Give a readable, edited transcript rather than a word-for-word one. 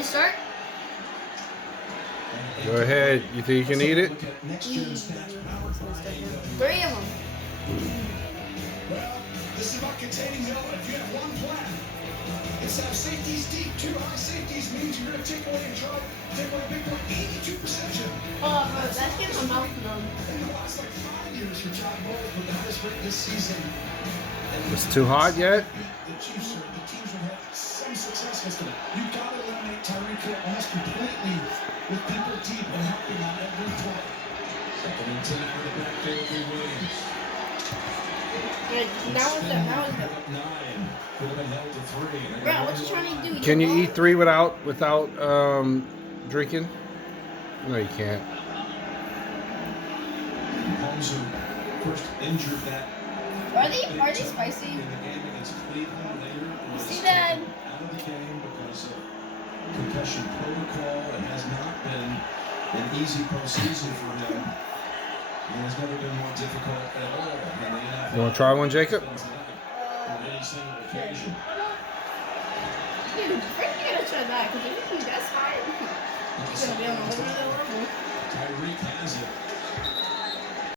me to start? Go ahead. You think you can eat it? 3 of them. Well, this is about containing the element. If you have one plan, it's to have safeties deep. 2 high safeties means you're going to take away a drug, take away a big one, 82%. Oh, bro, that's getting my mouth numb. In the last 5 years for John Bowles, but the highest rate this season. It's too hot yet? The Chiefs are the teams have had some success with them. You've got to eliminate Tyreek Hill almost completely with people deep and helping on every play. Second and 10 for the back there, Williams. Now is the. Bro, what you trying to do? Can you eat 3 without drinking? No, you can't. Holmes who first injured that. Are they spicy? In the game against Cleveland later was See that? out of the game because of concussion protocol. It has not been an easy postseason for him. It has never been more difficult at all in the NFL. You want to try one, Jacob? On any single occasion. Dude, first you gotta try that, because if you do that's hard, you're gonna be on the